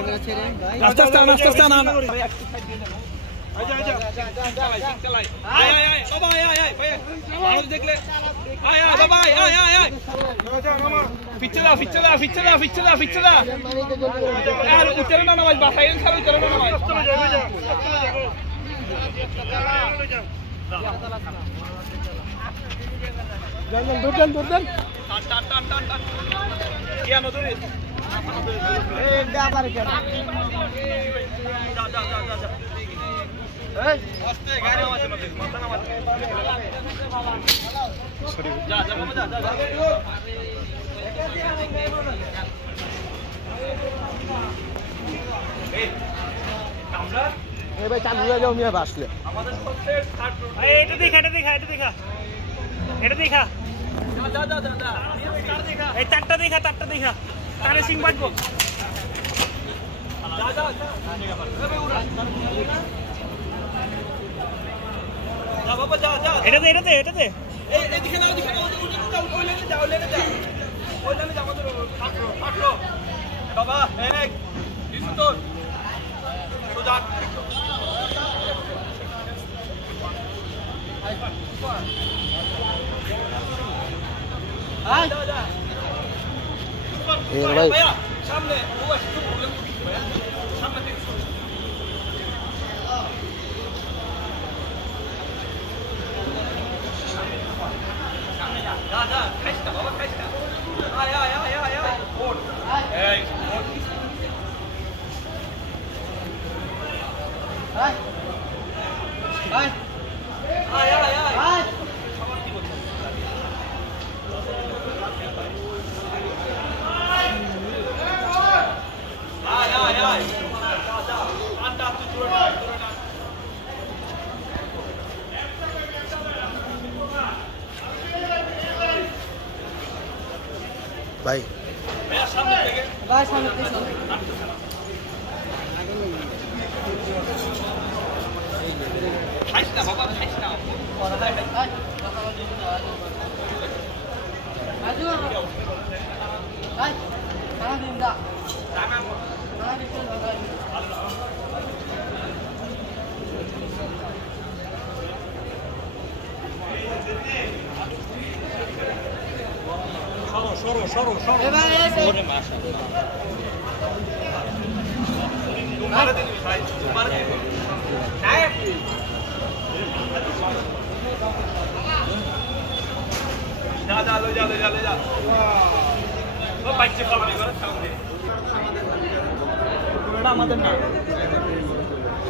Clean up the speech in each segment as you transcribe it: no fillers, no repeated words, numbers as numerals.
আস্তে আস্তে আস্তে আস্তে না দেখলে উত্তরে না নামাজ বাসায় উত্তরে না নামাজ দৌড় ভাই চালু হয়ে যাও মিয়া আসলে এটা দেখা এই চারটা দেখা কারে সিং বাজবো এটাতে বাবা সামনে ভাই সামনে সরো আমাদের না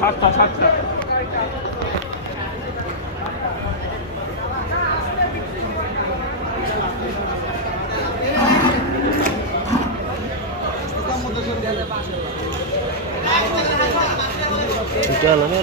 7টা Jalan ya.